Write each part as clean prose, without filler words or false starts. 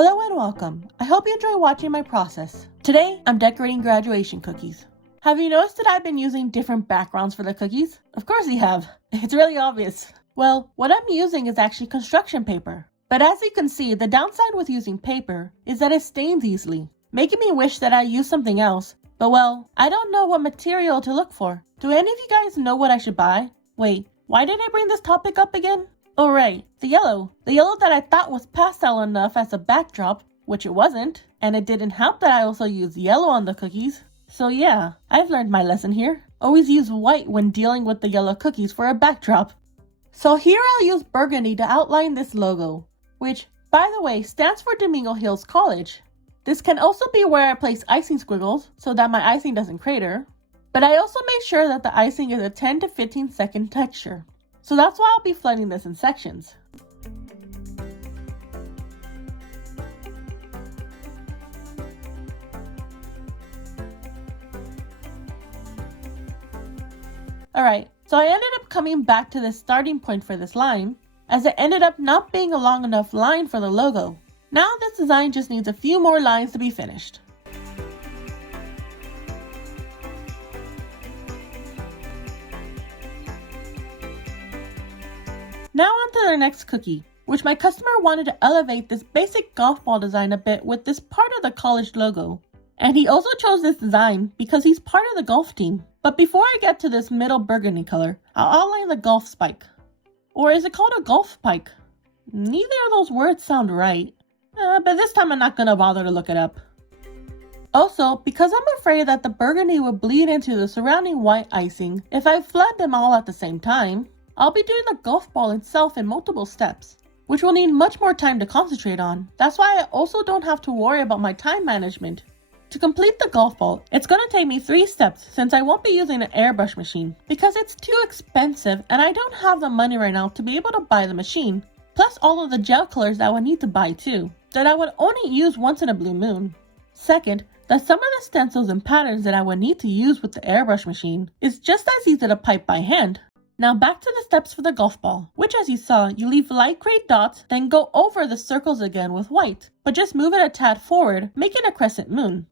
Hello and welcome. I hope you enjoy watching my process. Today, I'm decorating graduation cookies. Have you noticed that I've been using different backgrounds for the cookies? Of course you have. It's really obvious. Well, what I'm using is actually construction paper. But as you can see, the downside with using paper is that it stains easily, making me wish that I used something else. But well, I don't know what material to look for. Do any of you guys know what I should buy? Wait, why did I bring this topic up again? Oh right, the yellow. The yellow that I thought was pastel enough as a backdrop, which it wasn't. And it didn't help that I also used yellow on the cookies. So yeah, I've learned my lesson here. Always use white when dealing with the yellow cookies for a backdrop. So here I'll use burgundy to outline this logo, which, by the way, stands for Domingo Hills College. This can also be where I place icing squiggles so that my icing doesn't crater. But I also make sure that the icing is a 10 to 15 second texture. So that's why I'll be flooding this in sections. Alright, so I ended up coming back to the starting point for this line, as it ended up not being a long enough line for the logo. Now this design just needs a few more lines to be finished. Now on to the next cookie, which my customer wanted to elevate this basic golf ball design a bit with this part of the college logo. And he also chose this design because he's part of the golf team. But before I get to this middle burgundy color, I'll outline the golf spike. Or is it called a golf spike? Neither of those words sound right. But this time I'm not gonna bother to look it up. Also, because I'm afraid that the burgundy will bleed into the surrounding white icing if I flood them all at the same time, I'll be doing the golf ball itself in multiple steps, which will need much more time to concentrate on. That's why I also don't have to worry about my time management. To complete the golf ball, it's going to take me 3 steps since I won't be using an airbrush machine because it's too expensive and I don't have the money right now to be able to buy the machine, plus all of the gel colors that I would need to buy too, that I would only use once in a blue moon. Second, that some of the stencils and patterns that I would need to use with the airbrush machine is just as easy to pipe by hand. Now back to the steps for the golf ball, which as you saw, you leave light gray dots, then go over the circles again with white, but just move it a tad forward, making a crescent moon.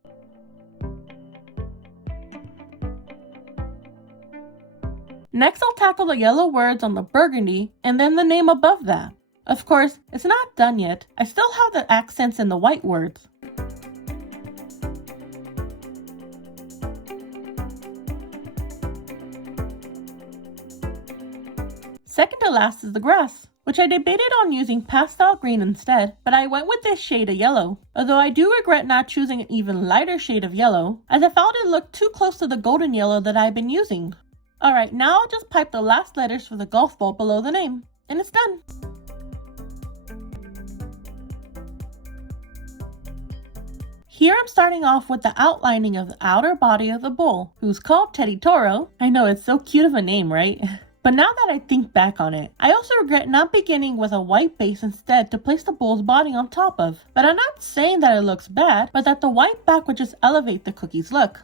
Next I'll tackle the yellow words on the burgundy and then the name above that. Of course, it's not done yet, I still have the accents in the white words. Second to last is the grass, which I debated on using pastel green instead, but I went with this shade of yellow, although I do regret not choosing an even lighter shade of yellow, as I felt it looked too close to the golden yellow that I've been using. Alright, now I'll just pipe the last letters for the golf ball below the name, and it's done. Here I'm starting off with the outlining of the outer body of the bull, who's called Teddy Toro. I know, it's so cute of a name, right? But now that I think back on it, I also regret not beginning with a white base instead to place the bull's body on top of. But I'm not saying that it looks bad, but that the white back would just elevate the cookie's look.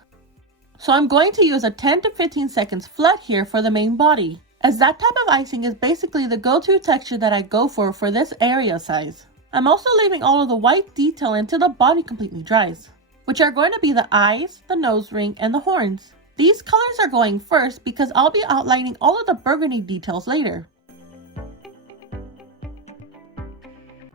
So I'm going to use a 10 to 15 seconds flood here for the main body, as that type of icing is basically the go-to texture that I go for this area size. I'm also leaving all of the white detail until the body completely dries, which are going to be the eyes, the nose ring, and the horns. These colors are going first because I'll be outlining all of the burgundy details later.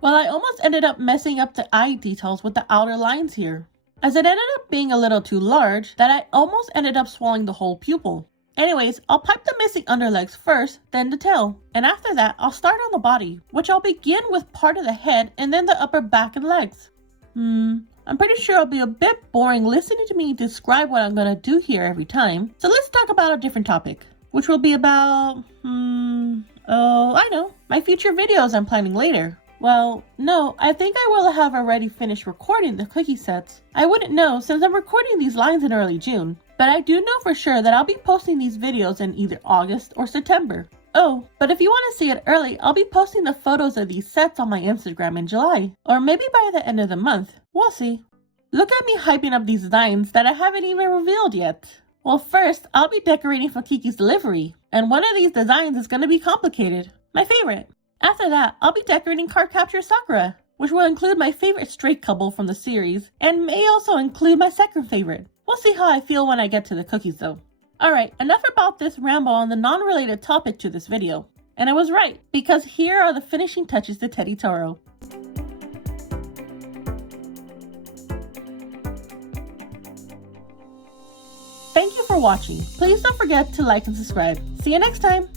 Well, I almost ended up messing up the eye details with the outer lines here, as it ended up being a little too large that I almost ended up swallowing the whole pupil. Anyways, I'll pipe the missing underlegs first, then the tail, and after that I'll start on the body, which I'll begin with part of the head and then the upper back and legs. I'm pretty sure it'll be a bit boring listening to me describe what I'm gonna do here every time, so let's talk about a different topic, which will be about, I know, my future videos I'm planning later. Well, no, I think I will have already finished recording the cookie sets. I wouldn't know since I'm recording these lines in early June, but I do know for sure that I'll be posting these videos in either August or September. Oh, but if you want to see it early, I'll be posting the photos of these sets on my Instagram in July, or maybe by the end of the month. We'll see. Look at me hyping up these designs that I haven't even revealed yet. Well, first, I'll be decorating for Kiki's delivery, and one of these designs is going to be complicated. My favorite. After that, I'll be decorating Cardcaptor Sakura. which will include my favorite straight couple from the series, and may also include my second favorite. We'll see how I feel when I get to the cookies though. Alright, enough about this ramble on the non-related topic to this video. And I was right, because here are the finishing touches to Teddy Taro. Thank you for watching. Please don't forget to like and subscribe. See you next time!